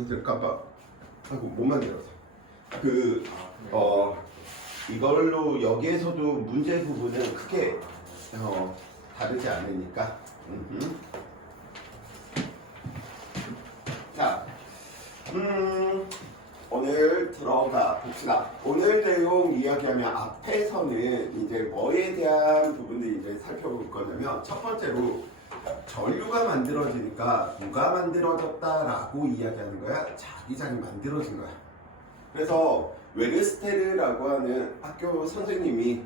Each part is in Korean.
만들까봐 하고 못 만들어서 이걸로 여기에서도 문제 부분은 크게 다르지 않으니까. 자, 오늘 들어가 봅시다. 오늘 내용 이야기하면 앞에서는 이제 뭐에 대한 부분을 이제 살펴볼 거냐면, 첫 번째로 전류가 만들어지니까 누가 만들어졌다라고 이야기하는 거야? 자기장이 만들어진 거야. 그래서 웨르스테르라고 하는 학교 선생님이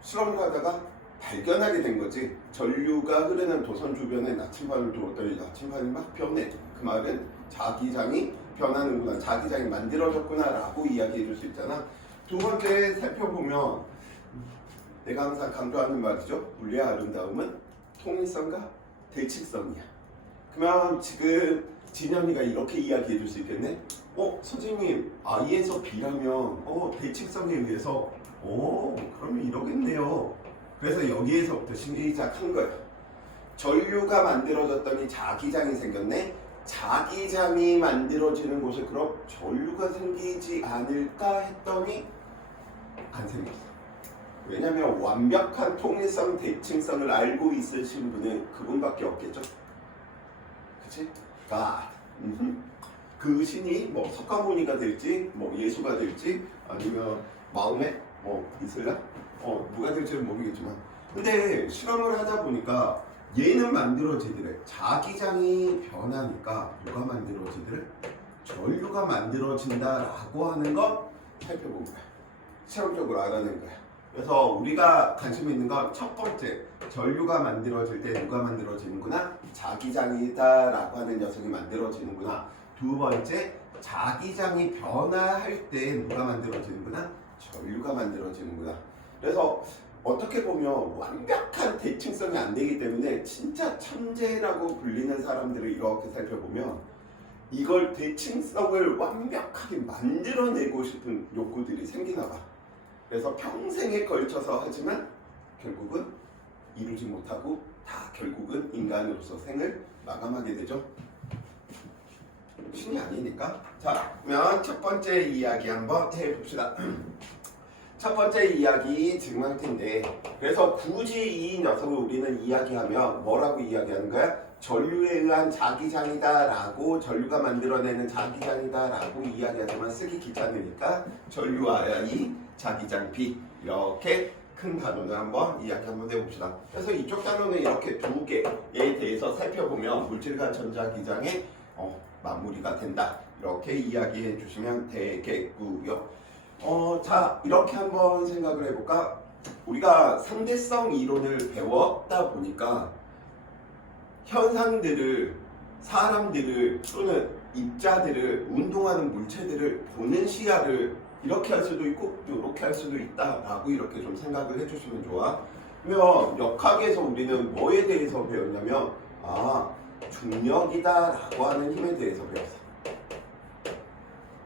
실험을 하다가 발견하게 된 거지. 전류가 흐르는 도선 주변에 나침반을 두었더니 나침반이 막 변해. 그 말은 자기장이 변하는구나, 자기장이 만들어졌구나 라고 이야기해 줄 수 있잖아. 두 번째 살펴보면 내가 항상 강조하는 말이죠. 물리의 아름다움은 통일성과 대칭성이야. 그러면 지금 진현이가 이렇게 이야기해 줄 수 있겠네. 선생님, I에서 B라면 대칭성에 의해서 그러면 이러겠네요. 그래서 여기에서부터 시작한 거야. 전류가 만들어졌더니 자기장이 생겼네. 자기장이 만들어지는 곳에 그럼 전류가 생기지 않을까 했더니 안 생겼어. 왜냐면 완벽한 통일성, 대칭성을 알고 있으신 분은 그분밖에 없겠죠. 그치? 그 신이 뭐 석가모니가 될지, 뭐 예수가 될지, 아니면 마음에 이슬람? 누가 될지는 모르겠지만, 근데 실험을 하다 보니까 얘는 만들어지더래. 자기장이 변하니까 누가 만들어지더래? 전류가 만들어진다라고 하는 거 살펴본 거야. 실험적으로 알아낸 거야. 그래서 우리가 관심 있는 건 첫 번째, 전류가 만들어질 때 누가 만들어지는구나? 자기장이다라고 하는 녀석이 만들어지는구나. 두 번째, 자기장이 변화할 때 누가 만들어지는구나? 전류가 만들어지는구나. 그래서 어떻게 보면 완벽한 대칭성이 안 되기 때문에 진짜 천재라고 불리는 사람들을 이렇게 살펴보면 이걸 대칭성을 완벽하게 만들어내고 싶은 욕구들이 생기나 봐. 그래서 평생에 걸쳐서 하지만 결국은 이루지 못하고 다 결국은 인간으로서 생을 마감하게 되죠. 신이 아니니까. 자, 그러면 첫 번째 이야기 한번 해봅시다. 첫 번째 이야기 증망태인데, 그래서 굳이 이 녀석을 우리는 이야기하면 뭐라고 이야기하는 거야? 전류에 의한 자기장이다 라고, 전류가 만들어내는 자기장이다 라고 이야기하지만 쓰기 귀찮으니까 전류와 I, 자기장 B, 이렇게 큰 단원을 한번 이야기 한번 해봅시다. 그래서 이쪽 단원은 이렇게 두 개에 대해서 살펴보면 물질과 전자기장의 마무리가 된다, 이렇게 이야기해 주시면 되겠고요. 자, 이렇게 한번 생각을 해볼까? 우리가 상대성 이론을 배웠다 보니까 현상들을, 사람들을, 또는 입자들을, 운동하는 물체들을 보는 시야를 이렇게 할 수도 있고 이렇게 할 수도 있다라고 이렇게 좀 생각을 해주시면 좋아. 그러면 역학에서 우리는 뭐에 대해서 배웠냐면 중력이다라고 하는 힘에 대해서 배웠어.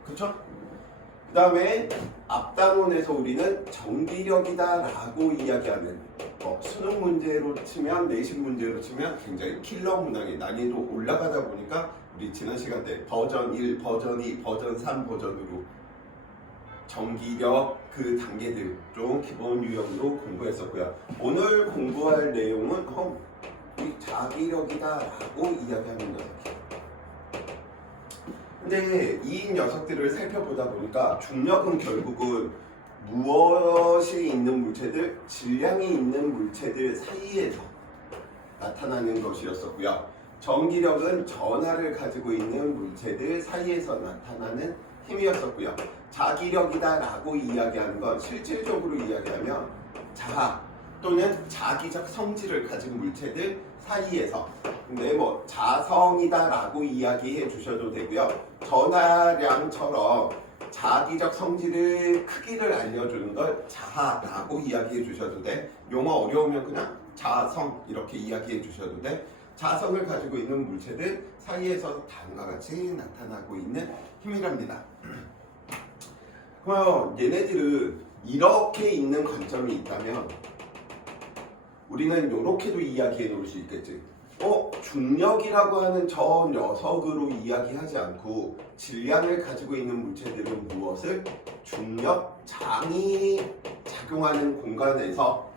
그쵸? 그 다음에 앞단원에서 우리는 전기력이다라고 이야기하는 수능 문제로 치면, 내신 문제로 치면 굉장히 킬러 문항의 난이도 올라가다 보니까 우리 지난 시간 때 버전 1, 버전 2, 버전 3 버전으로 전기력 그 단계들 좀 기본 유형으로 공부했었고요. 오늘 공부할 내용은 자기력이다라고 이야기하는 녀석이에요. 근데 이 녀석들을 살펴보다 보니까 중력은 결국은 무엇이 있는 물체들, 질량이 있는 물체들 사이에서 나타나는 것이었었고요. 전기력은 전하를 가지고 있는 물체들 사이에서 나타나는 힘이었었고요. 자기력이다라고 이야기하는 건 실질적으로 이야기하면 자아 또는 자기적 성질을 가진 물체들 사이에서, 근데 뭐 자성이다라고 이야기해 주셔도 되고요. 전하량처럼 자기적 성질을, 크기를 알려주는 걸 자아라고 이야기해 주셔도 돼. 용어 어려우면 그냥 자성 이렇게 이야기해 주셔도 돼. 자성을 가지고 있는 물체들 사이에서 다음과 같이 나타나고 있는 힘이랍니다. 그럼 얘네들은 이렇게 있는 관점이 있다면 우리는 이렇게도 이야기해 놓을 수 있겠지. 중력이라고 하는 저 녀석으로 이야기하지 않고 질량을 가지고 있는 물체들은 무엇을? 중력장이 작용하는 공간에서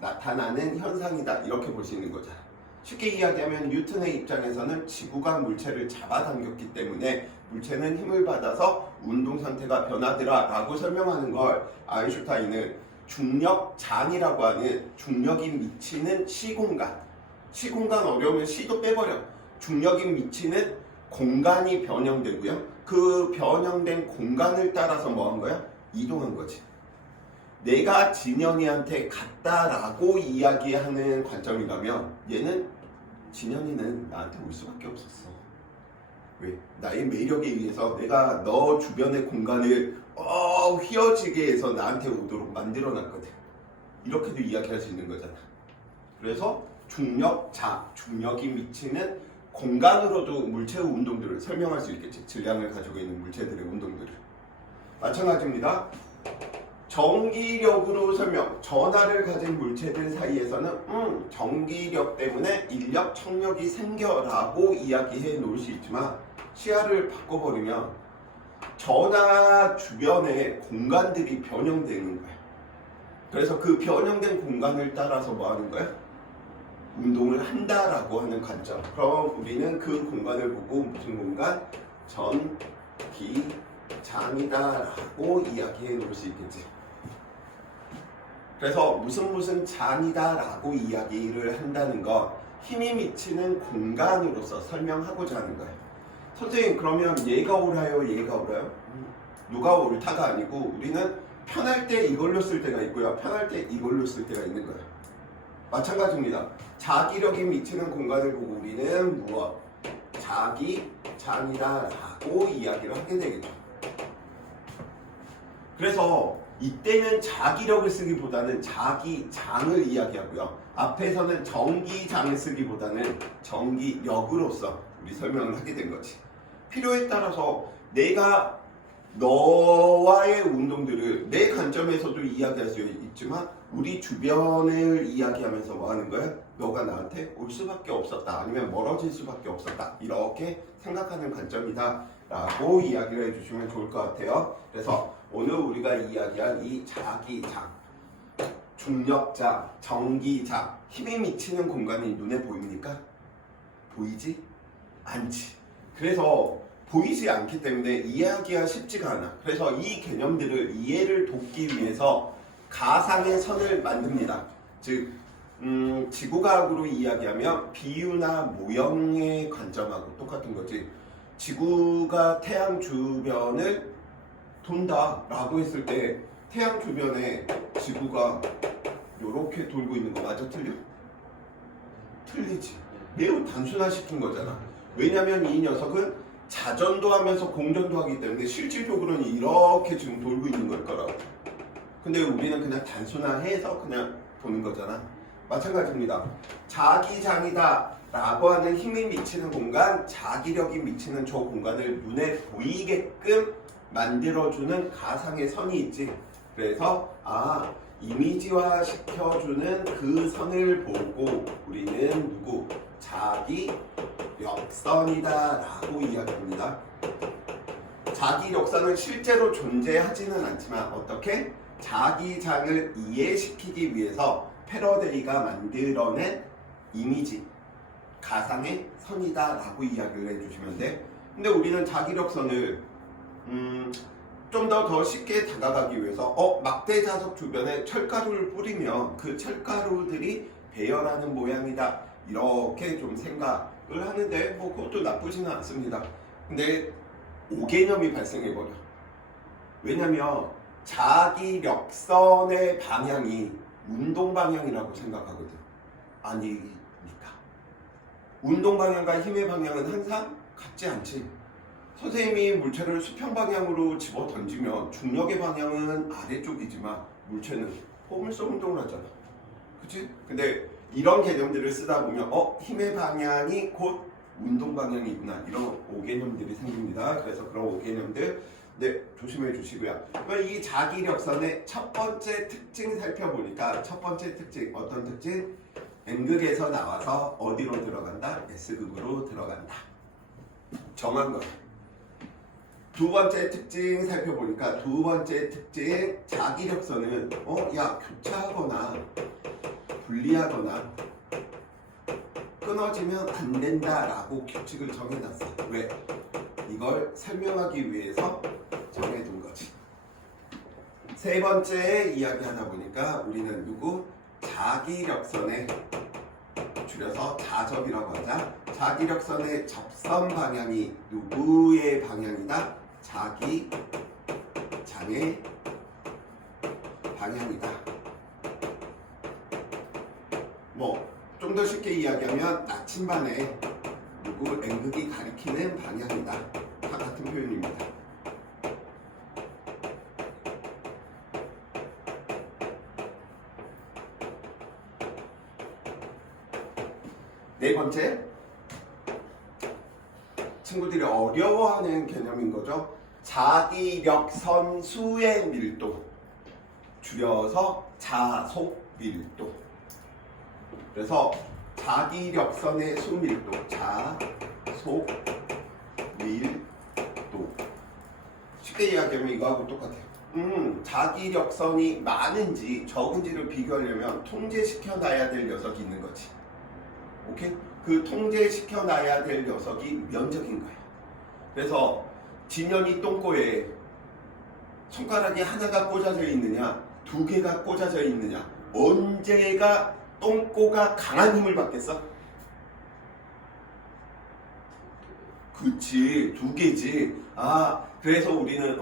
나타나는 현상이다. 이렇게 볼 수 있는 거잖아. 쉽게 이야기하면 뉴턴의 입장에서는 지구가 물체를 잡아당겼기 때문에 물체는 힘을 받아서 운동 상태가 변하더라 라고 설명하는 걸 아인슈타인은 중력장이라고 하는 중력이 미치는 시공간 어려우면 시도 빼버려. 중력이 미치는 공간이 변형되고요. 그 변형된 공간을 따라서 뭐 한 거야? 이동한 거지. 내가 진현이한테 같다라고 이야기하는 관점이라면 얘는 진현이는 나한테 올 수밖에 없었어. 왜? 나의 매력에 의해서 내가 너 주변의 공간을 휘어지게 해서 나한테 오도록 만들어놨거든. 이렇게도 이야기할 수 있는 거잖아. 그래서 중력이 미치는 공간으로도 물체의 운동들을 설명할 수 있겠지. 질량을 가지고 있는 물체들의 운동들을. 마찬가지입니다. 전기력으로 설명. 전하를 가진 물체들 사이에서는 전기력 때문에 인력, 청력이 생겨라고 이야기해 놓을 수 있지만 시야를 바꿔버리면 전하 주변의 공간들이 변형되는 거야. 그래서 그 변형된 공간을 따라서 뭐 하는 거야? 운동을 한다라고 하는 관점. 그럼 우리는 그 공간을 보고 무슨 공간? 전기장이다라고 이야기해 놓을 수 있겠지. 그래서 무슨 장이다라고 이야기를 한다는 건 힘이 미치는 공간으로서 설명하고자 하는 거예요. 선생님 그러면 얘가 옳아요? 얘가 옳아요? 누가 옳다가 아니고 우리는 편할 때 이걸로 쓸 때가 있고요. 편할 때 이걸로 쓸 때가 있는 거예요. 마찬가지입니다. 자기력이 미치는 공간을 보고 우리는 무엇? 자기장이다라고 이야기를 하게 되겠죠. 그래서 이때는 자기력을 쓰기보다는 자기장을 이야기하고요. 앞에서는 전기장을 쓰기보다는 전기력으로서 우리 설명을 하게 된 거지. 필요에 따라서 내가 너와의 운동들을 내 관점에서도 이야기할 수 있지만 우리 주변을 이야기하면서 뭐 하는 거야? 너가 나한테 올 수밖에 없었다. 아니면 멀어질 수밖에 없었다. 이렇게 생각하는 관점이다. 라고 이야기를 해주시면 좋을 것 같아요. 그래서 오늘 우리가 이야기한 이 자기장, 중력장, 전기장, 힘이 미치는 공간이 눈에 보입니까? 보이지 않지. 그래서 보이지 않기 때문에 이해하기가 쉽지가 않아. 그래서 이 개념들을 이해를 돕기 위해서 가상의 선을 만듭니다. 즉 지구과학으로 이야기하면 비유나 모형의 관점하고 똑같은 거지. 지구가 태양 주변을 돈다 라고 했을 때 태양 주변에 지구가 이렇게 돌고 있는 거 맞아? 틀려? 틀리지. 매우 단순화시킨 거잖아. 왜냐면 이 녀석은 자전도 하면서 공전도 하기 때문에 실질적으로는 이렇게 지금 돌고 있는 걸 거라고. 근데 우리는 그냥 단순화해서 그냥 보는 거잖아. 마찬가지입니다. 자기장이다 라고 하는 힘이 미치는 공간, 자기력이 미치는 저 공간을 눈에 보이게끔 만들어주는 가상의 선이 있지. 그래서 이미지화 시켜주는 그 선을 보고 우리는 자기력선이다 라고 이야기합니다. 자기력선은 실제로 존재하지는 않지만 어떻게? 자기장을 이해시키기 위해서 패러데이가 만들어낸 이미지, 가상의 선이다 라고 이야기를 해주시면 돼. 근데 우리는 자기력선을 좀 더 쉽게 다가가기 위해서 막대 자석 주변에 철가루를 뿌리면 그 철가루들이 배열하는 모양이다 이렇게 좀 생각을 하는데 뭐 그것도 나쁘지는 않습니다. 근데 오개념이 발생해버려. 왜냐면 자기력선의 방향이 운동 방향이라고 생각하거든. 아니니까. 운동 방향과 힘의 방향은 항상 같지 않지. 선생님이 물체를 수평 방향으로 집어 던지면 중력의 방향은 아래쪽이지만 물체는 포물선 운동을 하잖아. 그치? 근데 이런 개념들을 쓰다 보면 힘의 방향이 곧 운동 방향이구나. 이런 오개념들이 생깁니다. 그래서 그런 오개념들 조심해 주시고요. 이 자기력선의 첫 번째 특징 살펴보니까 첫 번째 특징 어떤 특징? N극에서 나와서 어디로 들어간다? S극으로 들어간다. 정한 거예요. 두 번째 특징 살펴보니까 두 번째 특징 자기력선은 교차하거나 분리하거나 끊어지면 안 된다라고 규칙을 정해놨어. 왜? 이걸 설명하기 위해서 정해둔 거지. 세 번째 이야기 하나 보니까 우리는 누구? 자기력선의 줄여서 자접이라고 하자. 자기력선의 접선 방향이 누구의 방향이다? 자기 장의 방향이다. 좀 더 쉽게 이야기하면 나침반에 누구 N극이 가리키는 방향이다. 다 같은 표현입니다. 네 번째, 친구들이 어려워하는 개념인 거죠. 자기력선 수의 밀도, 줄여서 자속밀도. 그래서 자기력선의 수밀도, 자속밀도. 쉽게 이야기하면 이거하고 똑같아요. 자기력선이 많은지 적은지를 비교하려면 통제시켜놔야 될 녀석이 있는 거지. 오케이? 그 통제시켜놔야 될 녀석이 면적인 거야. 그래서 진연이 똥꼬에 손가락이 하나가 꽂아져 있느냐, 두 개가 꽂아져 있느냐, 언제가 똥꼬가 강한 힘을 받겠어? 그치, 두 개지. 그래서 우리는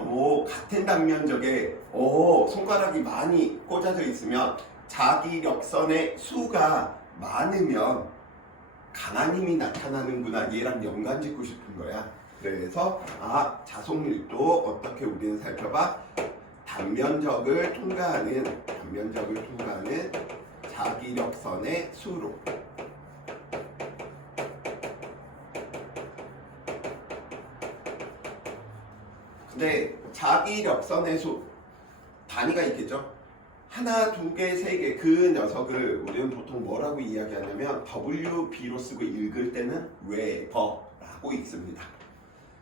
같은 단면적에 손가락이 많이 꽂아져 있으면 자기력선의 수가 많으면 강한 힘이 나타나는구나. 얘랑 연관 짓고 싶은 거야. 그래서 자속밀도 어떻게 우리는 살펴봐? 단면적을 통과하는 자기력선의 수로. 근데 자기력선의 수 단위가 있겠죠? 하나, 두 개, 세 개. 그 녀석을 우리는 보통 뭐라고 이야기하냐면 WB로 쓰고 읽을 때는 웨버라고 읽습니다.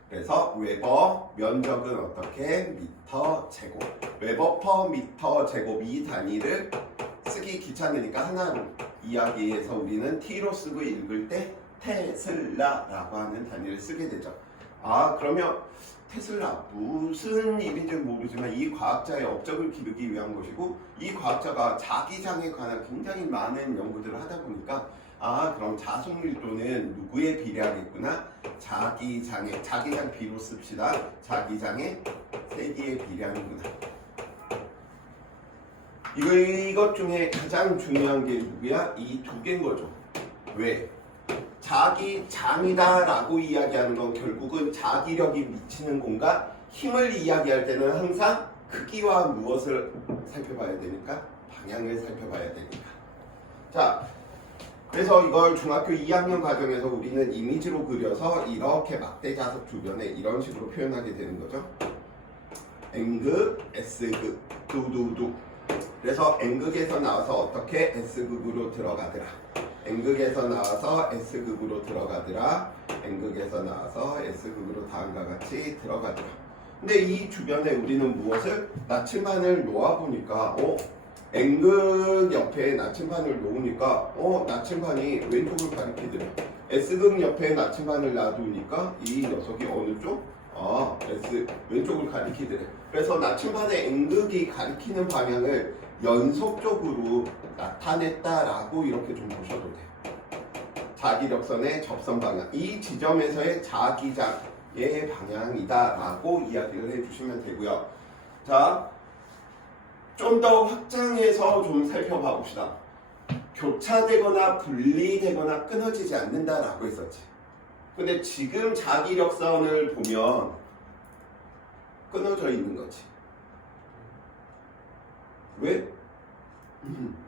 그래서 웨버 면적은 어떻게? 미터 제곱. 웨버 퍼 미터 제곱. 이 단위를 쓰기 귀찮으니까 하나로 이야기해서 우리는 T로 쓰고 읽을 때 테슬라라고 하는 단위를 쓰게 되죠. 그러면 테슬라 무슨 일인지 모르지만 이 과학자의 업적을 기르기 위한 것이고, 이 과학자가 자기장에 관한 굉장히 많은 연구들을 하다 보니까 그럼 자속밀도는 누구에 비례하겠구나? 자기장 B로 씁시다. 자기장의 세기에 비례하는구나. 이것 중에 가장 중요한 게 누구야? 이 두 개인 거죠. 왜? 자기장이다 라고 이야기하는 건 결국은 자기력이 미치는 공간, 힘을 이야기할 때는 항상 크기와 무엇을 살펴봐야 되니까? 방향을 살펴봐야 되니까. 자, 그래서 이걸 중학교 2학년 과정에서 우리는 이미지로 그려서 이렇게 막대자석 주변에 이런 식으로 표현하게 되는 거죠. N극, S극, 두두두. 그래서 N극에서 나와서 어떻게 S극으로 들어가더라. N극에서 나와서 S극으로 들어가더라. N극에서 나와서 S극으로 다음과 같이 들어가더라. 근데 이 주변에 우리는 무엇을? 나침반을 놓아보니까 N극 옆에 나침반을 놓으니까 나침반이 왼쪽을 가리키더라. S극 옆에 나침반을 놔두니까 이 녀석이 어느 쪽? 왼쪽을 가리키더래. 그래서 나침반의 N극이 가리키는 방향을 연속적으로 나타냈다라고 이렇게 좀 보셔도 돼요. 자기력선의 접선 방향, 이 지점에서의 자기장의 방향이다라고 이야기를 해주시면 되고요. 자, 좀 더 확장해서 좀 살펴봐 봅시다. 교차되거나 분리되거나 끊어지지 않는다라고 했었지. 근데 지금 자기력선을 보면 끊어져 있는 거지. 왜?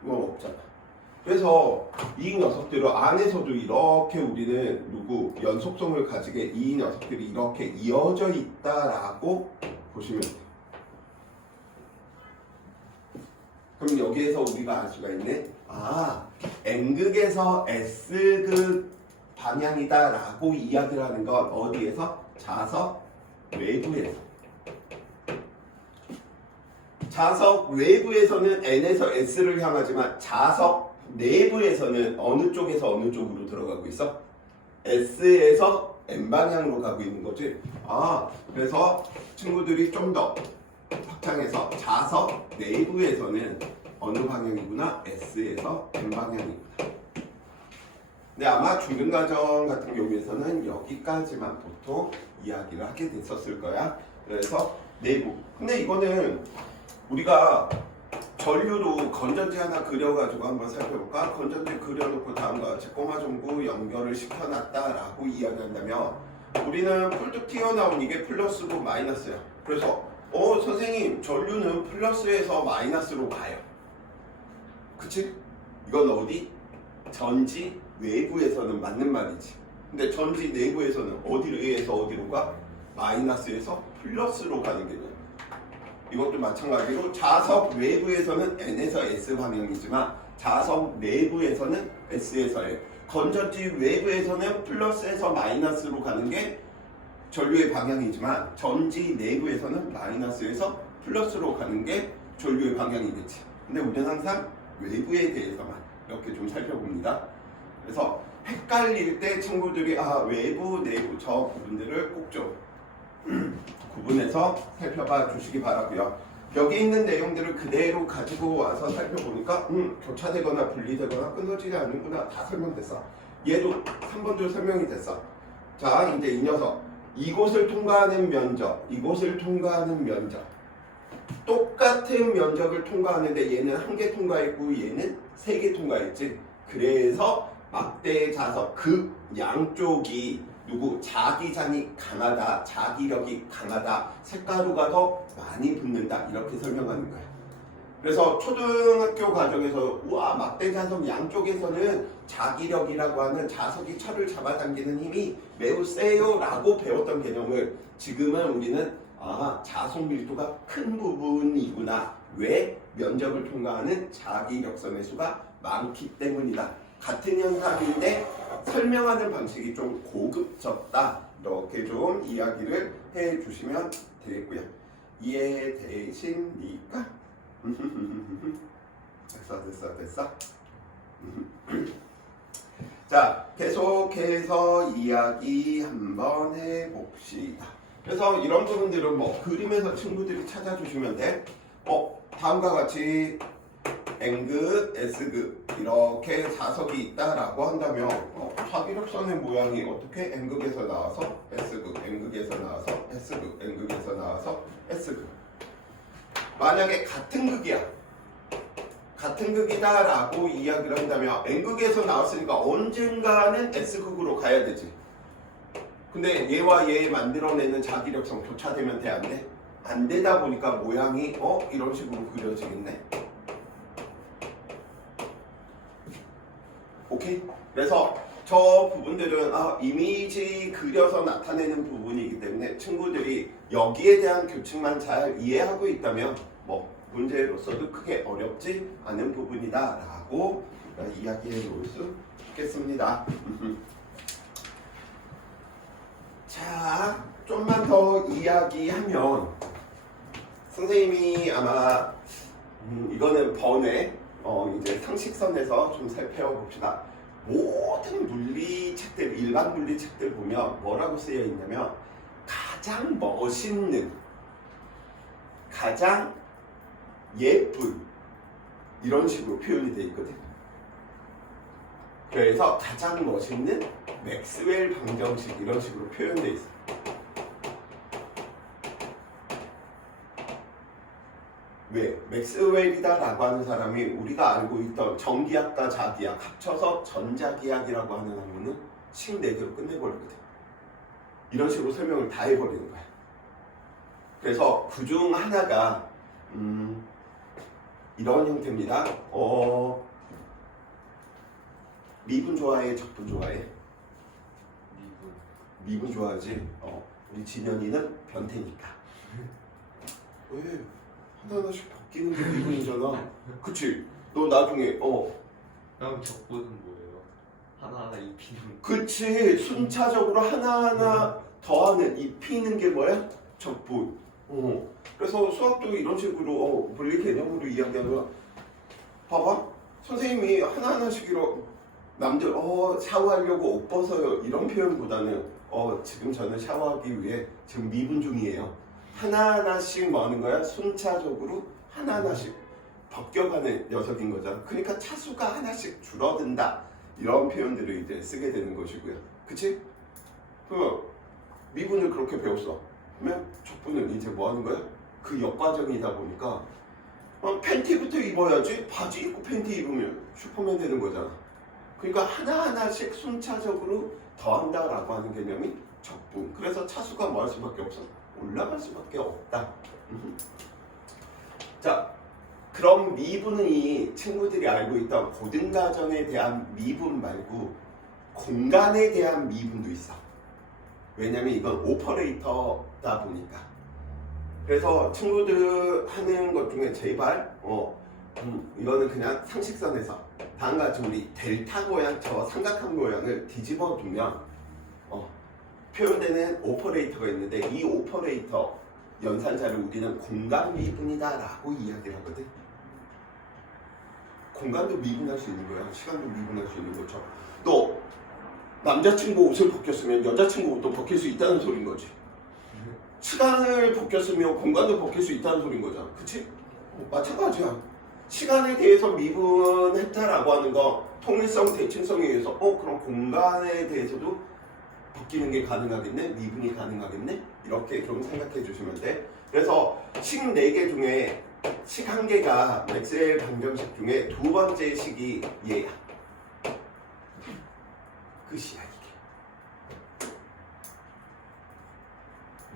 없잖아. 그래서 이 녀석들 안에서도 이렇게 우리는 연속성을 가지게 이 녀석들이 이렇게 이어져 있다라고 보시면 돼요. 그럼 여기에서 우리가 알 수가 있네. N극에서 S극 방향이다라고 이야기를 하는 건 어디에서? 자석 외부에서. 자석 외부에서는 N에서 S를 향하지만 자석 내부에서는 어느 쪽에서 어느 쪽으로 들어가고 있어? S에서 N 방향으로 가고 있는 거지. 그래서 친구들이 좀 더 확장해서 자석 내부에서는 어느 방향이구나? S에서 N 방향이구나. 근데 아마 중등과정 같은 경우에서는 여기까지만 보통 이야기를 하게 됐었을 거야. 그래서 내부. 근데 이거는 우리가 전류로 건전지 하나 그려가지고 한번 살펴볼까? 건전지 그려놓고 다음과 같이 꼬마종구 연결을 시켜놨다라고 이야기한다면 우리는 폴드 튀어나온 이게 플러스고 마이너스야. 그래서 선생님 전류는 플러스에서 마이너스로 가요. 그치? 이건 어디? 전지 외부에서는 맞는 말이지. 근데 전지 내부에서는 어디에서 어디로 가? 마이너스에서 플러스로 가는 개념. 이것도 마찬가지로 자석 외부에서는 N에서 S 방향이지만 자석 내부에서는 S에서 L. 건전지 외부에서는 플러스에서 마이너스로 가는 게 전류의 방향이지만 전지 내부에서는 마이너스에서 플러스로 가는 게 전류의 방향이겠지. 근데 우리는 항상 외부에 대해서만 이렇게 좀 살펴봅니다. 그래서 헷갈릴 때 친구들이 외부, 내부 저 부분들을 꼭 좀 구분해서 살펴봐 주시기 바라고요. 여기 있는 내용들을 그대로 가지고 와서 살펴보니까 교차되거나 분리되거나 끊어지지 않는구나. 다 설명됐어. 얘도 3번도 설명이 됐어. 자, 이제 이 녀석 이곳을 통과하는 면적, 이곳을 통과하는 면적 똑같은 면적을 통과하는데 얘는 한 개 통과했고 얘는 3개 통과했지. 그래서 막대 자석 그 양쪽이 누구 자기장이 강하다, 자기력이 강하다, 색가루가 더 많이 붙는다 이렇게 설명하는 거야. 그래서 초등학교 과정에서 우와 막대 자석 양쪽에서는 자기력이라고 하는 자석이 철을 잡아당기는 힘이 매우 세요 라고 배웠던 개념을 지금은 우리는 자속 밀도가 큰 부분이구나. 왜? 면적을 통과하는 자기력선의 수가 많기 때문이다. 같은 현상인데 설명하는 방식이 좀 고급졌다. 이렇게 좀 이야기를 해주시면 되겠고요. 이해되십니까? 됐어. 자, 계속해서 이야기 한번 해봅시다. 그래서 이런 부분들은 뭐 그림에서 친구들이 찾아주시면 돼. 다음과 같이 N극, S극 이렇게 자석이 있다라고 한다면 자기력선의 모양이 어떻게 N극에서 나와서 S극, N극에서 나와서 S극, N극에서 나와서 S극. 만약에 같은 극이야. 같은 극이다라고 이야기를 한다면 N극에서 나왔으니까 언젠가는 S극으로 가야 되지. 근데 얘와 얘 만들어내는 자기력선 교차되면 돼, 안 돼? 안 되다 보니까 모양이 이런 식으로 그려지겠네. 오케이? 그래서 저 부분들은 이미지 그려서 나타내는 부분이기 때문에 친구들이 여기에 대한 규칙만 잘 이해하고 있다면 뭐 문제로서도 크게 어렵지 않은 부분이다 라고 이야기해 놓을 수 있겠습니다. 자, 좀만 더 이야기하면 선생님이 아마 이거는 번외 이제 상식선에서 좀 살펴봅시다. 모든 물리 책들, 일반 물리 책들 보면 뭐라고 쓰여 있냐면 가장 멋있는, 가장 예쁜 이런 식으로 표현이 되어 있거든. 그래서 가장 멋있는 맥스웰 방정식 이런 식으로 표현되어 있어. 왜? 맥스웰이다라고 하는 사람이 우리가 알고 있던 전기학과 자기학 합쳐서 전자기학이라고 하는 학문은 식 4개로 끝내버리거든. 이런 식으로 설명을 다 해버리는 거야. 그래서 그중 하나가 이런 형태입니다. 미분 좋아해? 적분 좋아해? 미분 좋아하지? 우리 진현이는 변태니까. 왜? 하나하나씩 바뀌는 게 미분이잖아. 그치? 너 나중에 그럼 적분은 뭐예요? 하나하나 입히는 거. 그치, 순차적으로 하나하나 더하는, 입히는 게 뭐야? 적분. 그래서 수학도 이런 식으로 분리 개념으로 이야기하면, 봐봐, 선생님이 하나하나씩 남들 샤워하려고 옷 벗어요 이런 표현보다는 지금 저는 샤워하기 위해 지금 미분 중이에요. 하나하나씩 뭐 하는 거야? 순차적으로 하나하나씩 벗겨가는 녀석인 거잖아. 그러니까 차수가 하나씩 줄어든다 이런 표현들을 이제 쓰게 되는 것이고요. 그치? 그 미분을 그렇게 배웠어. 그러면 적분은 이제 뭐 하는 거야? 그 역과정이다 보니까 팬티부터 입어야지 바지 입고 팬티 입으면 슈퍼맨 되는 거잖아. 그러니까 하나하나씩 순차적으로 더한다라고 하는 개념이 적분. 그래서 차수가 뭐 할 수밖에 없어? 올라갈 수밖에 없다. 자, 그럼 미분이 친구들이 알고 있던 고등가정에 대한 미분 말고 공간에 대한 미분도 있어. 왜냐면 이건 오퍼레이터다 보니까. 그래서 친구들 하는 것 중에 제발 이거는 그냥 상식선에서 다음과 같이 우리 델타 모양, 저 삼각형 모양을 뒤집어 두면 표현되는 오퍼레이터가 있는데 이 오퍼레이터 연산자를 우리는 공간 미분이다 라고 이야기를 하거든. 공간도 미분할 수 있는 거야. 시간도 미분할 수 있는 거죠. 너 남자친구 옷을 벗겼으면 여자친구 옷도 벗길 수 있다는 소린 거지. 시간을 벗겼으면 공간도 벗길 수 있다는 소린 거잖아. 그치? 마찬가지야. 시간에 대해서 미분했다라고 하는 거 통일성, 대칭성에 의해서 그럼 공간에 대해서도 벗기는 게 가능하겠네? 미분이 가능하겠네? 이렇게 좀 생각해 주시면 돼. 그래서 식 4개 중에 식 1개가 맥스웰 방정식 중에 두 번째 식이 얘야. 끝이야 이게.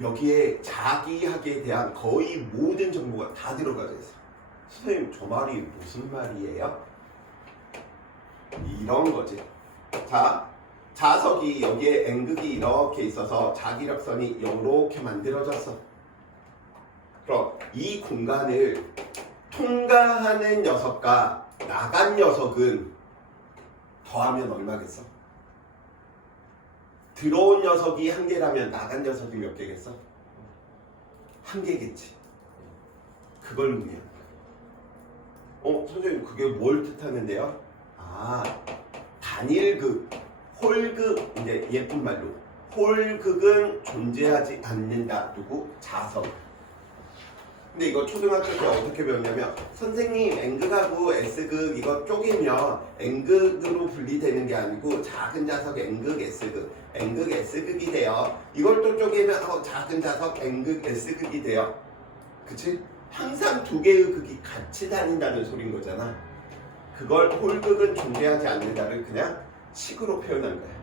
여기에 자기학에 대한 거의 모든 정보가 다 들어가져 있어. 선생님 저 말이 무슨 말이에요? 이런 거지. 자, 자석이 여기에 N극이 이렇게 있어서 자기력선이 이렇게 만들어졌어. 그럼 이 공간을 통과하는 녀석과 나간 녀석은 더하면 얼마겠어? 들어온 녀석이 1개라면 나간 녀석이 몇 개겠어? 1개겠지. 그걸 의미하는 거야. 선생님 그게 뭘 뜻하는데요? 단일극, 홀극, 이제 예쁜 말로 홀극은 존재하지 않는다. 누구? 자석. 근데 이거 초등학교 때 어떻게 배웠냐면 선생님 N극하고 S극 이거 쪼개면 N극으로 분리되는 게 아니고 작은 자석 N극 S극, N극 S극이 돼요. 이걸 또 쪼개면 작은 자석 N극 S극이 돼요. 그치? 항상 두 개의 극이 같이 다닌다는 소린 거잖아. 그걸 홀극은 존재하지 않는다를 그냥 식으로 표현한 거야.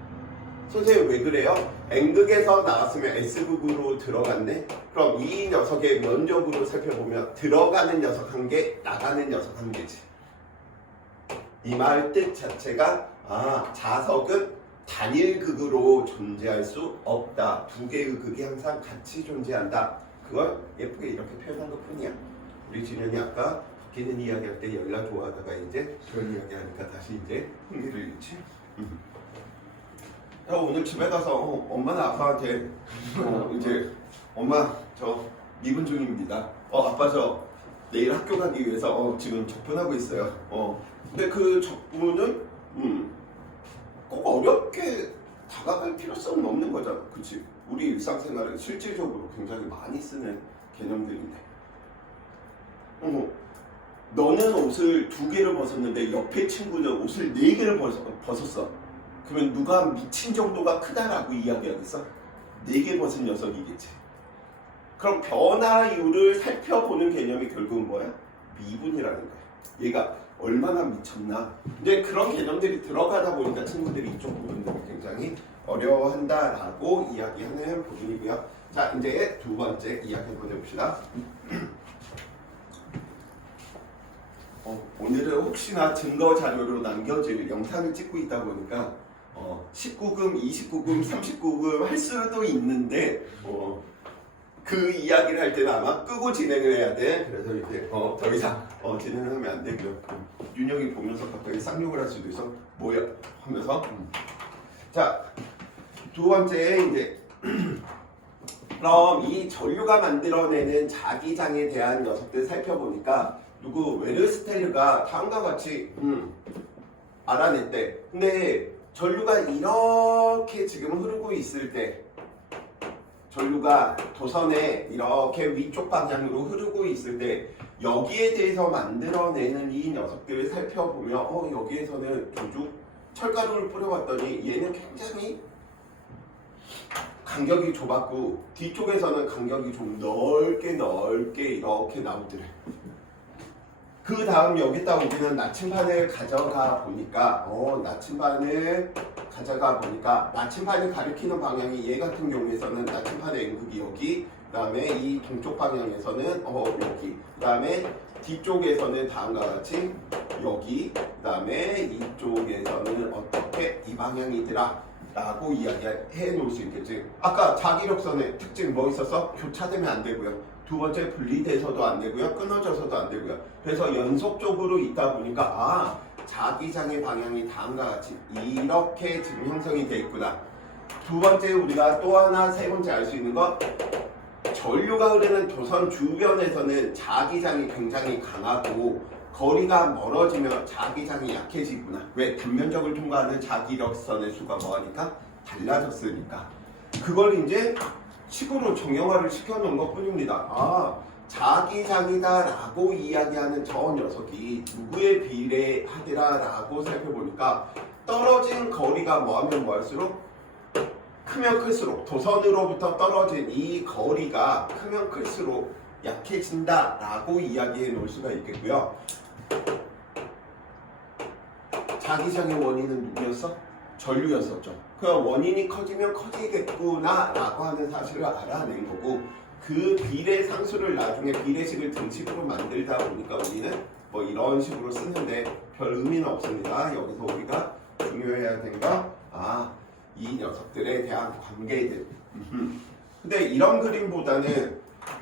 선생님 왜 그래요? N극에서 나왔으면 S극으로 들어갔네? 그럼 이 녀석의 면적으로 살펴보면 들어가는 녀석 1개, 나가는 녀석 1개지. 이 말 뜻 자체가 자석은 단일극으로 존재할 수 없다. 두 개의 극이 항상 같이 존재한다. 그걸 예쁘게 이렇게 표현한 것 뿐이야. 우리 진현이 아까 바뀌는 이야기할 때 열나 좋아하다가 이제 그런 이야기 하니까 다시 이제 흥미를 잃지. 야, 오늘 집에 가서 엄마나 아빠한테 이제 엄마 저 미분 중입니다. 아빠 저 내일 학교 가기 위해서 지금 적분하고 있어요. 근데 그 적분은 꼭 어렵게 다가갈 필요성은 없는 거잖아. 그치? 우리 일상생활에 실질적으로 굉장히 많이 쓰는 개념들인데 너는 옷을 2개를 벗었는데 옆에 친구는 옷을 4개를 벗었어. 그러면 누가 미친 정도가 크다라고 이야기하겠어? 4개 벗은 녀석이겠지. 그럼 변화율을 살펴보는 개념이 결국은 뭐야? 미분이라는 거야. 얘가 얼마나 미쳤나. 근데 그런 개념들이 들어가다 보니까 친구들이 이쪽 부분들을 굉장히 어려워한다라고 이야기하는 부분이고요. 자, 이제 두 번째 이야기 한번 해봅시다. 오늘은 혹시나 증거 자료로 남겨질 영상을 찍고 있다 보니까 19금, 29금, 39금 할 수도 있는데 그 이야기를 할 때는 아마 끄고 진행을 해야 돼. 그래서 이제 더 이상 진행을 하면 안 되고요. 윤영이 보면서 갑자기 쌍욕을 할 수도 있어. 뭐야? 하면서. 자, 두 번째 이제 그럼 이 전류가 만들어내는 자기장에 대한 녀석들 살펴보니까 누구 웨르스텔르가 다음과 같이 알아냈대. 근데 전류가 이렇게 지금 흐르고 있을 때 전류가 도선에 이렇게 위쪽 방향으로 흐르고 있을 때 여기에 대해서 만들어내는 이 녀석들을 살펴보면 여기에서는 도둑 철가루를 뿌려봤더니 얘는 굉장히 간격이 좁았고 뒤쪽에서는 간격이 좀 넓게 이렇게 나오더래. 그 다음 여기다 우리는 나침반을 가져가 보니까 나침반이 가리키는 방향이 얘 같은 경우에서는 나침반의 N극이 여기, 그 다음에 이 동쪽 방향에서는 여기, 그 다음에 뒤쪽에서는 다음과 같이 여기, 그 다음에 이쪽에서는 어떻게 이 방향이더라 라고 이야기해 놓을 수 있겠지. 아까 자기력선의 특징 뭐 있었어? 교차되면 안 되고요. 두 번째 분리돼서도 안 되고요. 끊어져서도 안 되고요. 그래서 연속적으로 있다 보니까 자기장의 방향이 다음과 같이 이렇게 지금 형성이 돼 있구나. 두 번째 우리가 또 하나 세 번째 알 수 있는 건 전류가 흐르는 도선 주변에서는 자기장이 굉장히 강하고 거리가 멀어지면 자기장이 약해지구나. 왜? 단면적을 통과하는 자기력선의 수가 뭐하니까? 달라졌으니까. 그걸 이제 식으로 정형화를 시켜놓은 것 뿐입니다. 자기장이다 라고 이야기하는 저 녀석이 누구에 비례하더라 라고 살펴보니까 떨어진 거리가 뭐하면 뭐할수록 크면 클수록 도선으로부터 떨어진 이 거리가 크면 클수록 약해진다 라고 이야기해 놓을 수가 있겠고요. 자기장의 원인은 누구였어? 전류였었죠. 그 원인이 커지면 커지겠구나 라고 하는 사실을 알아낸 거고, 그 비례 상수를 나중에 비례식을 등식으로 만들다 보니까 우리는 뭐 이런 식으로 쓰는데 별 의미는 없습니다. 여기서 우리가 중요해야 되는 건 이 녀석들에 대한 관계들. 근데 이런 그림보다는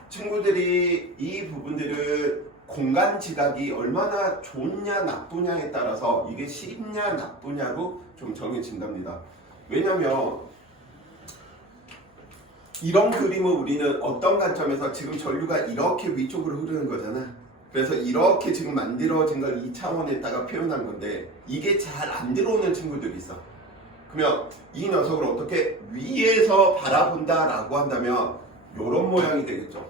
친구들이 이 부분들을 공간 지각이 얼마나 좋냐 나쁘냐에 따라서 이게 쉽냐 나쁘냐로 좀 정해진답니다. 왜냐면 이런 그림을 우리는 어떤 관점에서 지금 전류가 이렇게 위쪽으로 흐르는 거잖아. 그래서 이렇게 지금 만들어진 걸 2차원에다가 표현한 건데 이게 잘 안 들어오는 친구들이 있어. 그러면 이 녀석을 어떻게 위에서 바라본다 라고 한다면 이런 모양이 되겠죠.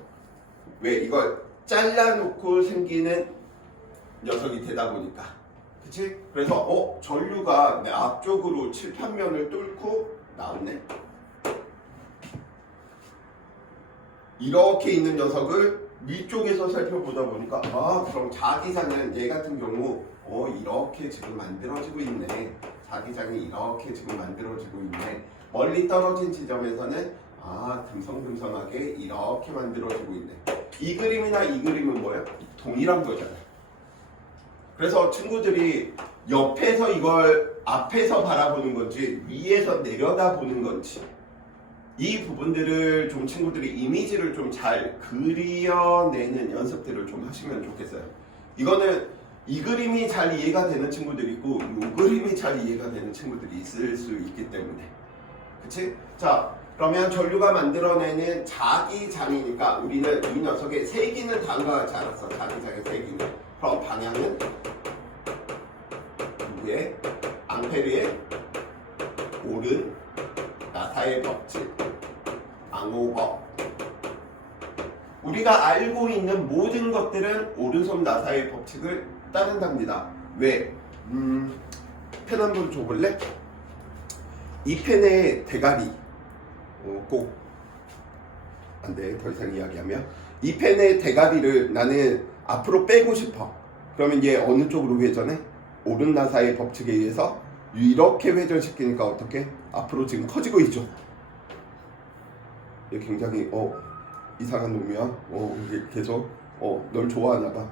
왜? 이걸 잘라놓고 생기는 녀석이 되다 보니까. 그치? 그래서 전류가 내 앞쪽으로 칠판면을 뚫고 나왔네. 이렇게 있는 녀석을 위쪽에서 살펴보다 보니까 그럼 자기장은 얘 같은 경우 이렇게 지금 만들어지고 있네. 자기장이 이렇게 지금 만들어지고 있네. 멀리 떨어진 지점에서는 듬성듬성하게 이렇게 만들어지고 있네. 이 그림이나 이 그림은 뭐예요? 동일한 거잖아요. 그래서 친구들이 옆에서 이걸 앞에서 바라보는 건지 위에서 내려다보는 건지 이 부분들을 좀 친구들이 이미지를 좀 잘 그려내는 연습들을 좀 하시면 좋겠어요. 이거는 이 그림이 잘 이해가 되는 친구들이 있고 이 그림이 잘 이해가 되는 친구들이 있을 수 있기 때문에. 그치? 자, 그러면 전류가 만들어내는 자기장이니까 우리는 이 녀석의 세기는 다음과 같이 알았어. 자기장의 세기는. 그럼 방향은 누구의? 앙페르의 오른 나사의 법칙, 앙호법. 우리가 알고 있는 모든 것들은 오른손 나사의 법칙을 따른답니다. 왜? 펜 한 번 줘볼래? 이 펜의 대가리 꼭 안돼. 더 이상 이야기하면 이 펜의 대가리를 나는 앞으로 빼고 싶어. 그러면 얘 어느 쪽으로 회전해? 오른 나사의 법칙에 의해서 이렇게 회전시키니까 어떻게? 앞으로 지금 커지고 있죠. 얘 굉장히 이상한 놈이야. 이게 계속 널 좋아하나 봐.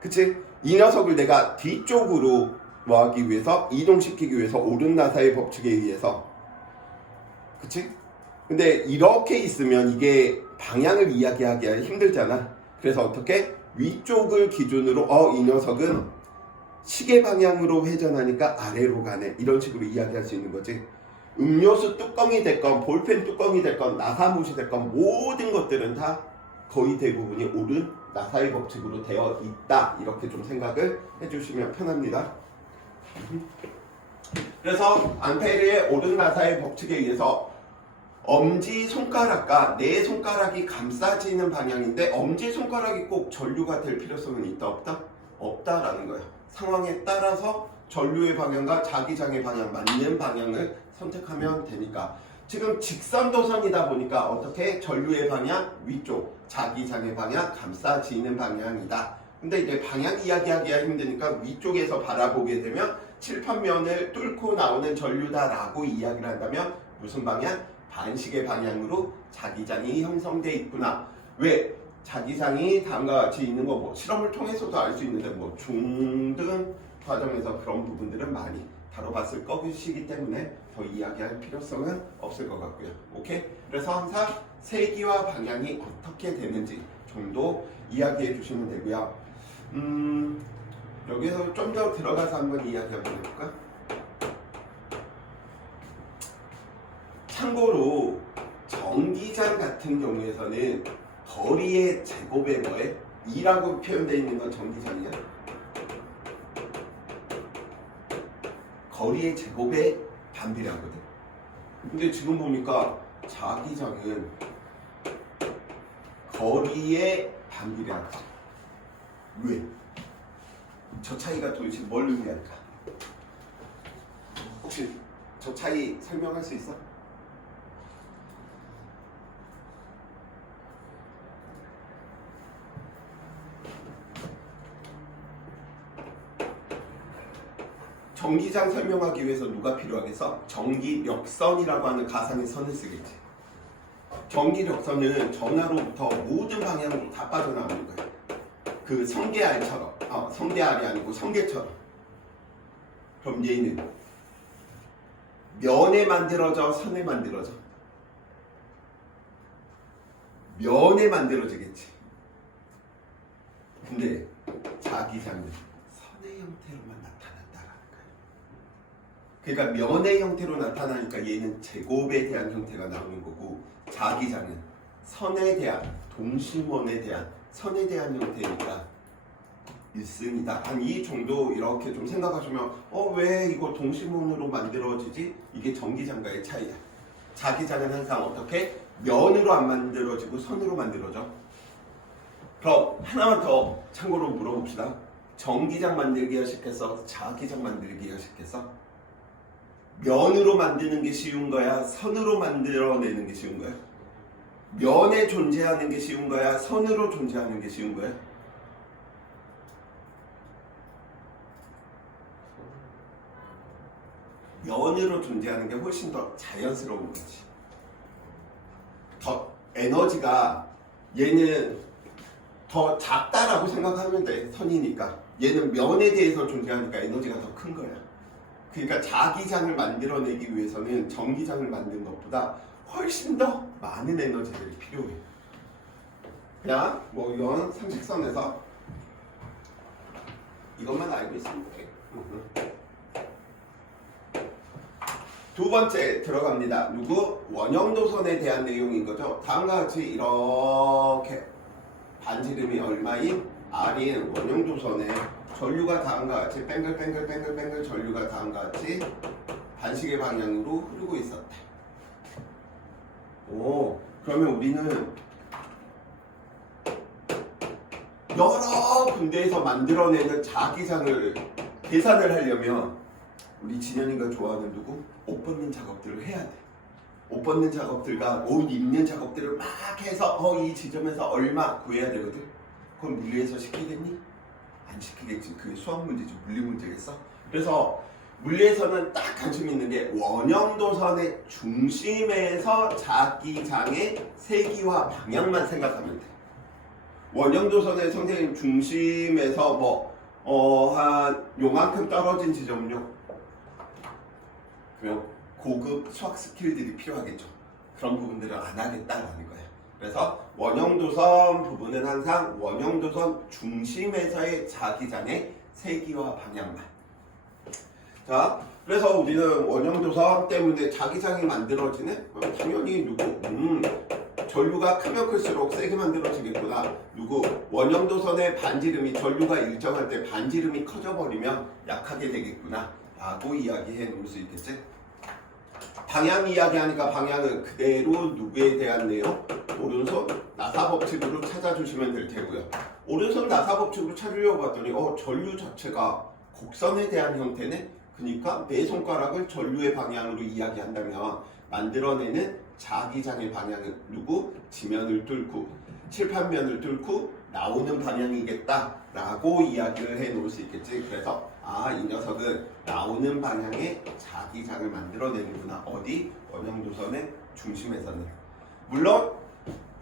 그치? 이 녀석을 내가 뒤쪽으로 뭐 하기 위해서, 이동시키기 위해서 오른 나사의 법칙에 의해서. 그치? 근데 이렇게 있으면 이게 방향을 이야기하기가 힘들잖아. 그래서 어떻게? 위쪽을 기준으로 이 녀석은 시계 방향으로 회전하니까 아래로 가네. 이런 식으로 이야기할 수 있는 거지. 음료수 뚜껑이 됐건 볼펜 뚜껑이 됐건 나사못이 됐건 모든 것들은 다 거의 대부분이 옳은 나사의 법칙으로 되어 있다. 이렇게 좀 생각을 해주시면 편합니다. 그래서 암페르의 옳은 나사의 법칙에 의해서 엄지손가락과 내 손가락이 감싸지는 방향인데 엄지손가락이 꼭 전류가 될 필요성은 있다 없다? 없다라는 거야. 상황에 따라서 전류의 방향과 자기장의 방향, 맞는 방향을 선택하면 되니까. 지금 직선도선이다 보니까 어떻게? 전류의 방향 위쪽, 자기장의 방향 감싸지는 방향이다. 근데 이제 방향 이야기하기가 힘드니까 위쪽에서 바라보게 되면 칠판면을 뚫고 나오는 전류다라고 이야기를 한다면 무슨 방향? 반시계 방향으로 자기장이 형성돼 있구나. 왜? 자기장이 다음과 같이 있는 거 뭐 실험을 통해서도 알 수 있는데 뭐 중등 과정에서 그런 부분들은 많이 다뤄봤을 것이기 때문에 더 이야기할 필요성은 없을 것 같고요. 오케이? 그래서 항상 세기와 방향이 어떻게 되는지 정도 이야기해 주시면 되고요. 여기서 좀 더 들어가서 한번 이야기 한번 해볼까? 참고로 전기장 같은 경우에서는 거리의 제곱에 뭐에? 2라고 표현되어 있는 건 전기장이야. 거리의 제곱에 반비례하거든. 근데 지금 보니까 자기장은 거리에 반비례하지. 왜? 저 차이가 도대체 뭘 의미할까? 혹시 저 차이 설명할 수 있어? 전기장 설명하기 위해서 누가 필요하겠어? 전기력선이라고 하는 가상의 선을 쓰겠지. 전기력선은 전하로부터 모든 방향으로 다 빠져나오는 거야. 그 성게알처럼, 성게알이 아니고 성게처럼. 그럼 얘는 면에 만들어져, 선에 만들어져? 면에 만들어지겠지. 근데 자기장은 선의 형태로만 나타난다라는 거예요. 그러니까 면의 형태로 나타나니까 얘는 제곱에 대한 형태가 나오는 거고, 자기장은 선에 대한, 동심원에 대한, 선에 대한 형태니까 1승이다. 한 이 정도 이렇게 좀 생각하시면 왜 이거 동심원으로 만들어지지? 이게 전기장과의 차이야. 자기장은 항상 어떻게? 면으로 안 만들어지고 선으로 만들어져. 그럼 하나만 더 참고로 물어봅시다. 전기장 만들기가 쉽겠어? 자기장 만들기가 쉽겠어? 면으로 만드는 게 쉬운 거야? 선으로 만들어내는 게 쉬운 거야? 면에 존재하는 게 쉬운 거야? 선으로 존재하는 게 쉬운 거야? 면으로 존재하는 게 훨씬 더 자연스러운 거지. 더 에너지가 얘는 더 작다라고 생각하면 돼. 선이니까. 얘는 면에 대해서 존재하니까 에너지가 더 큰 거야. 그러니까 자기장을 만들어내기 위해서는 전기장을 만든 것보다 훨씬 더 많은 에너지들이 필요해. 그냥 뭐 이건 상식선에서 이것만 알고 있으면 돼. 두 번째 들어갑니다. 누구? 원형도선에 대한 내용인 거죠. 다음과 같이 이렇게 반지름이 얼마인 R인 원형도선에 전류가 다음과 같이 뱅글뱅글 전류가 다음과 같이 반시계 방향으로 흐르고 있었다. 그러면 우리는 여러 군데에서 만들어내는 자기장을 계산을 하려면 우리 진현이가 좋아하는 누구? 옷 벗는 작업들을 해야 돼. 옷 벗는 작업들과 옷 입는 작업들을 막 해서 이 지점에서 얼마 구해야 되거든. 그건 물리에서 시키겠니? 안 시키겠지. 그게 수학 문제지 물리 문제겠어? 그래서 물리에서는 딱 관심 있는 게 원형도선의 중심에서 자기장의 세기와 방향만 생각하면 돼. 원형도선의 선생님 중심에서 한 요만큼 떨어진 지점은요. 그러면 고급 수학 스킬들이 필요하겠죠. 그런 부분들을 안 하겠다라는 거예요. 그래서 원형도선 부분은 항상 원형도선 중심에서의 자기장의 세기와 방향만. 자, 그래서 우리는 원형도선 때문에 자기장이 만들어지네? 당연히 누구? 전류가 크면 클수록 세게 만들어지겠구나. 누구? 원형도선의 반지름이 전류가 일정할 때 반지름이 커져버리면 약하게 되겠구나 라고 이야기해 놓을 수 있겠지? 방향 이야기하니까 방향은 그대로 누구에 대한 내용? 오른손 나사 법칙으로 찾아주시면 될 테고요. 오른손 나사 법칙으로 찾으려고 봤더니 전류 자체가 곡선에 대한 형태네? 그러니까 내 손가락을 전류의 방향으로 이야기한다면 만들어내는 자기장의 방향은 누구? 지면을 뚫고 칠판면을 뚫고 나오는 방향이겠다 라고 이야기를 해 놓을 수 있겠지. 그래서 이 녀석은 나오는 방향의 자기장을 만들어내는구나. 어디? 원형도선의 중심에서는. 물론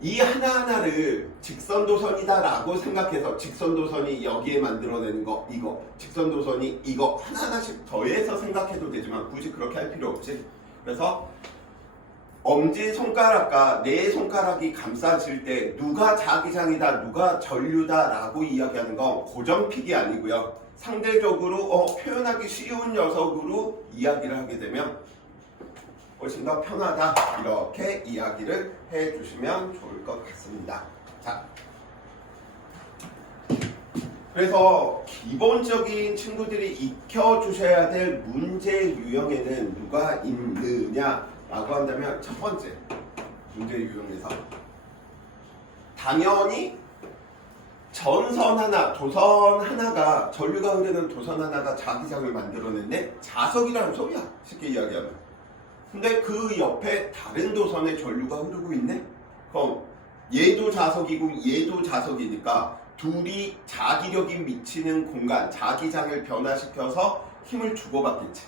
이 하나하나를 직선도선이다 라고 생각해서 직선도선이 여기에 만들어내는 거 이거, 직선도선이 이거 하나하나씩 더해서 생각해도 되지만 굳이 그렇게 할 필요 없지. 그래서 엄지손가락과 내 손가락이 감싸질 때 누가 자기장이다 누가 전류다 라고 이야기하는 건 고정픽이 아니고요. 상대적으로 표현하기 쉬운 녀석으로 이야기를 하게 되면 훨씬 더 편하다 이렇게 이야기를 해주시면 좋을 것 같습니다. 자, 그래서 기본적인 친구들이 익혀주셔야 될 문제 유형에는 누가 있느냐 라고 한다면 첫 번째 문제 유형에서 당연히 전선 하나, 도선 하나가 전류가 흐르는 도선 하나가 자기장을 만들어냈네? 자석이라는 소리야 쉽게 이야기하면. 근데 그 옆에 다른 도선에 전류가 흐르고 있네? 그럼 얘도 자석이고 얘도 자석이니까 둘이 자기력이 미치는 공간, 자기장을 변화시켜서 힘을 주고받겠지.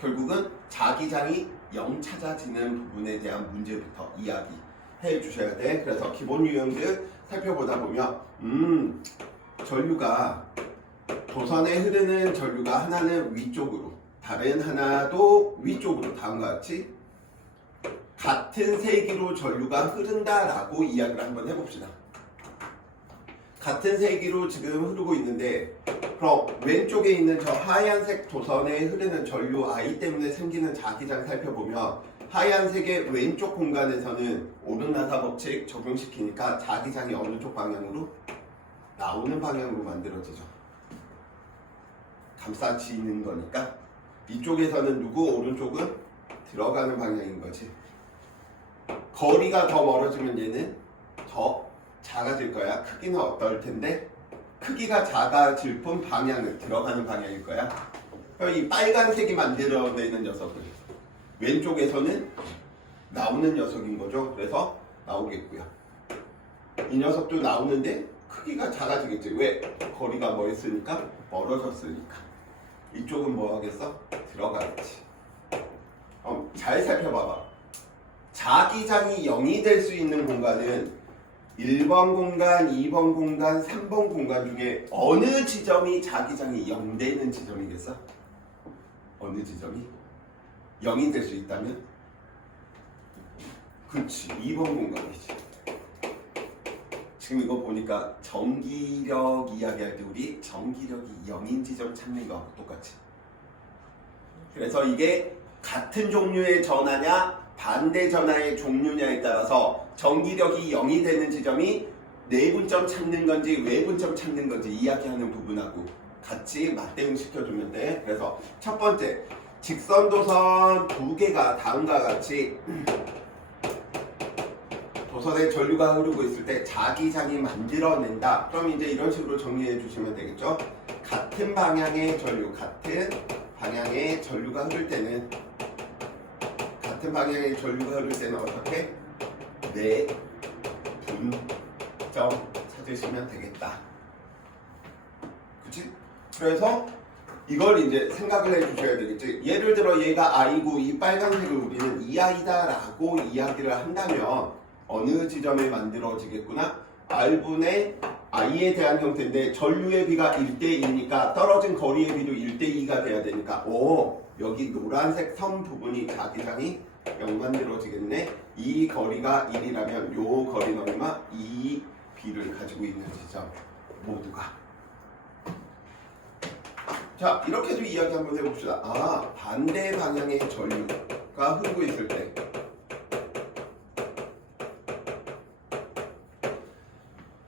결국은 자기장이 0 찾아지는 부분에 대한 문제부터 이야기해 주셔야 돼. 그래서 기본 유형들 살펴보다 보면 전류가 도선에 흐르는 전류가 하나는 위쪽으로 다른 하나도 위쪽으로 다음과 같이 같은 세기로 전류가 흐른다라고 이야기를 한번 해봅시다. 같은 세기로 지금 흐르고 있는데 그럼 왼쪽에 있는 저 하얀색 도선에 흐르는 전류 I 때문에 생기는 자기장 살펴보면 하얀색의 왼쪽 공간에서는 오른나사 법칙 적용시키니까 자기장이 어느 쪽 방향으로? 나오는 방향으로 만들어지죠. 감싸지는 거니까 이쪽에서는 누구? 오른쪽은 들어가는 방향인 거지. 거리가 더 멀어지면 얘는 더 작아질 거야. 크기는 어떨 텐데 크기가 작아질 뿐 방향은 들어가는 방향일 거야. 이 빨간색이 만들어내는 녀석은 왼쪽에서는 나오는 녀석인 거죠. 그래서 나오겠고요. 이 녀석도 나오는데 크기가 작아지겠지. 왜? 거리가 뭐 했으니까? 멀어졌으니까. 이쪽은 뭐 하겠어? 들어가겠지. 잘 살펴봐봐. 자기장이 0이 될 수 있는 공간은 1번 공간, 2번 공간, 3번 공간 중에 어느 지점이 자기장이 0 되는 지점이겠어? 어느 지점이? 0이 될 수 있다면? 그렇지, 2번 공간이지. 지금 이거 보니까 전기력 이야기할 때 우리 전기력이 0인 지점 찾는 거하고 똑같이. 그래서 이게 같은 종류의 전하냐 반대 전하의 종류냐에 따라서 전기력이 0이 되는 지점이 내분점 찾는 건지 외분점 찾는 건지 이야기하는 부분하고 같이 맞대응 시켜주면 돼. 그래서 첫 번째, 직선도선 두 개가 다음과 같이 도선에 전류가 흐르고 있을 때 자기장이 만들어낸다. 그럼 이제 이런 식으로 정리해 주시면 되겠죠. 같은 방향의 전류, 같은 방향의 전류가 흐를 때는 어떻게? 내분점 찾으시면 되겠다. 그치? 그래서 이걸 이제 생각을 해주셔야 되겠지. 예를 들어 얘가 I고 이 빨간색을 우리는 이 I다 라고 이야기를 한다면 어느 지점에 만들어지겠구나? R분의 I에 대한 형태인데 전류의 비가 1대2니까 떨어진 거리의 비도 1대2가 돼야 되니까 여기 노란색 선 부분이 자기장이 0 만들어지겠네. 이 거리가 1이라면 요 거리는 얼마? 2b를 가지고 있는 지점 모두가. 자, 이렇게도 이야기 한번 해봅시다. 아, 반대 방향의 전류가 흐르고 있을 때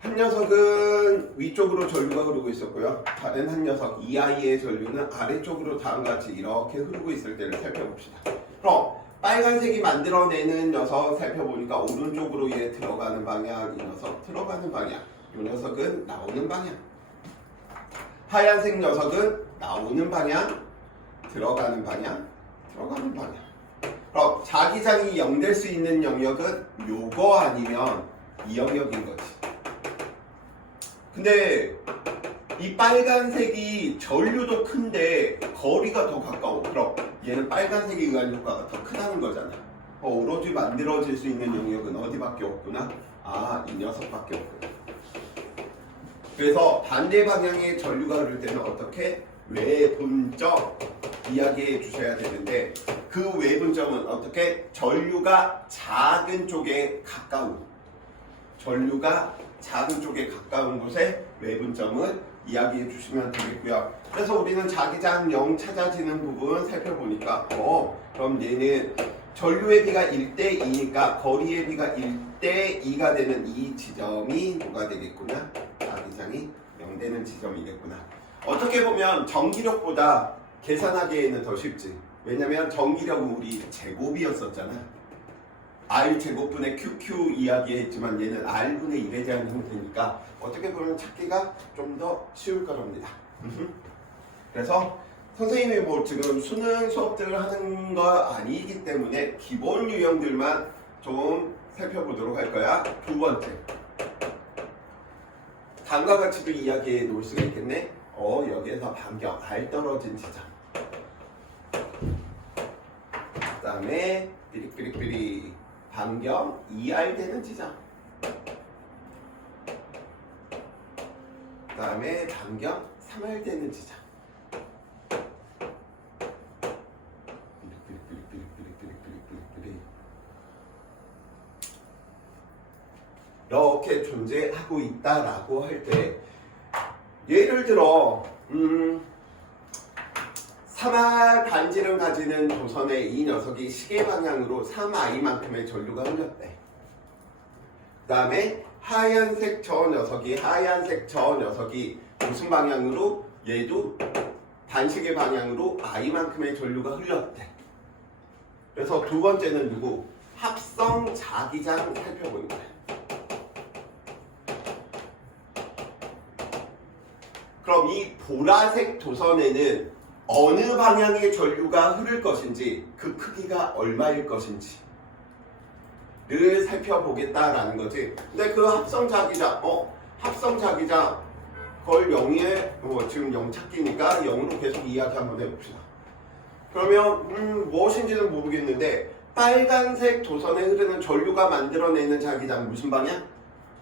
한 녀석은 위쪽으로 전류가 흐르고 있었고요. 다른 한 녀석, 이 아이의 전류는 아래쪽으로 다음과 같이 이렇게 흐르고 있을 때를 살펴봅시다. 그럼 빨간색이 만들어내는 녀석 살펴보니까 오른쪽으로 얘 들어가는 방향, 이 녀석 들어가는 방향, 이 녀석은 나오는 방향. 하얀색 녀석은 나오는 방향, 들어가는 방향, 들어가는 방향. 그럼 자기장이 0 될 수 있는 영역은 요거 아니면 이 영역인 거지. 근데 이 빨간색이 전류도 큰데 거리가 더 가까워. 그럼 얘는 빨간색에 의한 효과가 더 크다는 거잖아. 오로지 만들어질 수 있는 영역은 어디밖에 없구나? 아, 이 녀석밖에 없구나. 그래서 반대 방향의 전류가 흐를 때는 어떻게? 외분점 이야기해 주셔야 되는데, 그 외분점은 어떻게? 전류가 작은 쪽에 가까운, 전류가 작은 쪽에 가까운 곳에 외분점을 이야기해 주시면 되겠고요. 그래서 우리는 자기장 0 찾아지는 부분 살펴보니까 그럼 얘는 전류의 비가 1대 2니까 거리의 비가 1대 2가 되는 이 지점이 뭐가 되겠구나? 자기장이 0 되는 지점이겠구나. 어떻게 보면 전기력보다 계산하기에는 더 쉽지. 왜냐면 전기력은 우리 제곱이었었잖아. R 제곱분의 QQ 이야기했지만 얘는 R분의 1에 대한 형태니까 어떻게 보면 찾기가 좀 더 쉬울 거랍니다. 그래서 선생님이 뭐 지금 수능 수업들을 하는 거 아니기 때문에 기본 유형들만 좀 살펴보도록 할 거야. 두 번째, 다음과 같이도 이야기해 놓을 수가 있겠네. 여기에서 반경 R 떨어진 지점, 그 다음에 삐릭삐릭삐릭 반경 2R 되는 지점, 그 다음에 반경 3R 되는 지점. 이렇게 존재하고 있다라고 할 때, 예를 들어 3R 반지름 가지는 도선의 이 녀석이 시계 방향으로 3I만큼의 전류가 흘렸대. 그 다음에 하얀색 저 녀석이 무슨 방향으로? 얘도 반시계 방향으로 I만큼의 전류가 흘렸대. 그래서 두 번째는 누구? 합성 자기장 살펴보는 거야. 그럼 이 보라색 도선에는 어느 방향의 전류가 흐를 것인지, 그 크기가 얼마일 것인지를 살펴보겠다라는 거지. 근데 그 합성 자기장, 그걸 0에 지금 0 찾기니까 0으로 계속 이야기 한번 해봅시다. 그러면 무엇인지는 모르겠는데, 빨간색 도선에 흐르는 전류가 만들어내는 자기장 무슨 방향?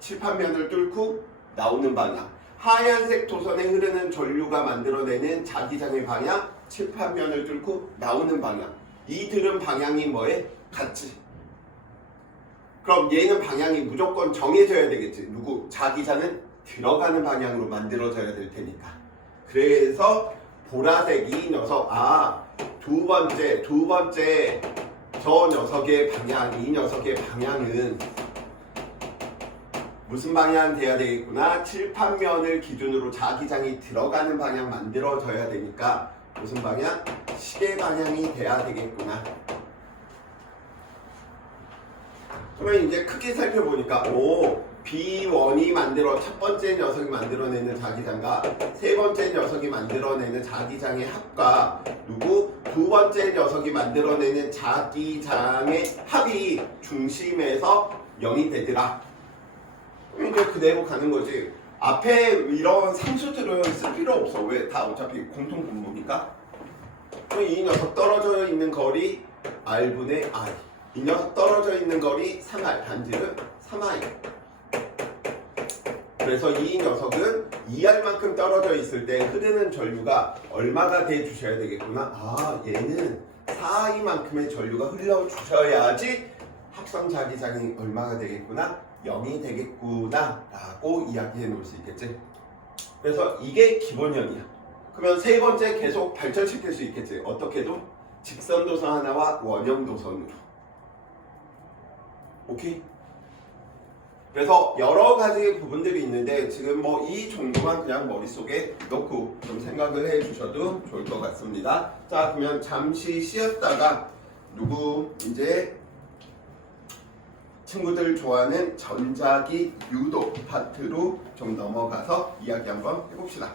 칠판면을 뚫고 나오는 방향. 하얀색 도선에 흐르는 전류가 만들어내는 자기장의 방향, 칠판면을 뚫고 나오는 방향. 이들은 방향이 뭐에? 같지. 그럼 얘는 방향이 무조건 정해져야 되겠지. 누구? 자기장은 들어가는 방향으로 만들어져야 될 테니까. 그래서 보라색 이 녀석, 두 번째 저 녀석의 방향, 이 녀석의 방향은 무슨 방향 돼야 되겠구나? 칠판면을 기준으로 자기장이 들어가는 방향 만들어져야 되니까 무슨 방향? 시계 방향이 돼야 되겠구나. 그러면 이제 크게 살펴보니까 B1이 첫 번째 녀석이 만들어내는 자기장과 세 번째 녀석이 만들어내는 자기장의 합과 두 번째 녀석이 만들어내는 자기장의 합이 중심에서 0이 되더라. 이제 그대로 가는 거지. 앞에 이런 상수들은 쓸 필요 없어. 왜? 다 어차피 공통 분모니까. 이 녀석 떨어져 있는 거리 R분의 I, 이 녀석 떨어져 있는 거리 3R, 반지름 3I. 그래서 이 녀석은 2R만큼 떨어져 있을 때 흐르는 전류가 얼마가 돼 주셔야 되겠구나. 얘는 사이만큼의 전류가 흘러주셔야지 합성 자기장이 얼마가 되겠구나? 0이 되겠구나 라고 이야기해 놓을 수 있겠지. 그래서 이게 기본형이야. 그러면 세 번째 계속 발전시킬 수 있겠지. 어떻게도 직선 도선 하나와 원형 도선으로. 오케이? 그래서 여러 가지 부분들이 있는데 지금 뭐 이 정도만 그냥 머릿속에 넣고 좀 생각을 해 주셔도 좋을 것 같습니다. 자, 그러면 잠시 쉬었다가 이제 친구들 좋아하는 전자기 유도 파트로 좀 넘어가서 이야기 한번 해봅시다.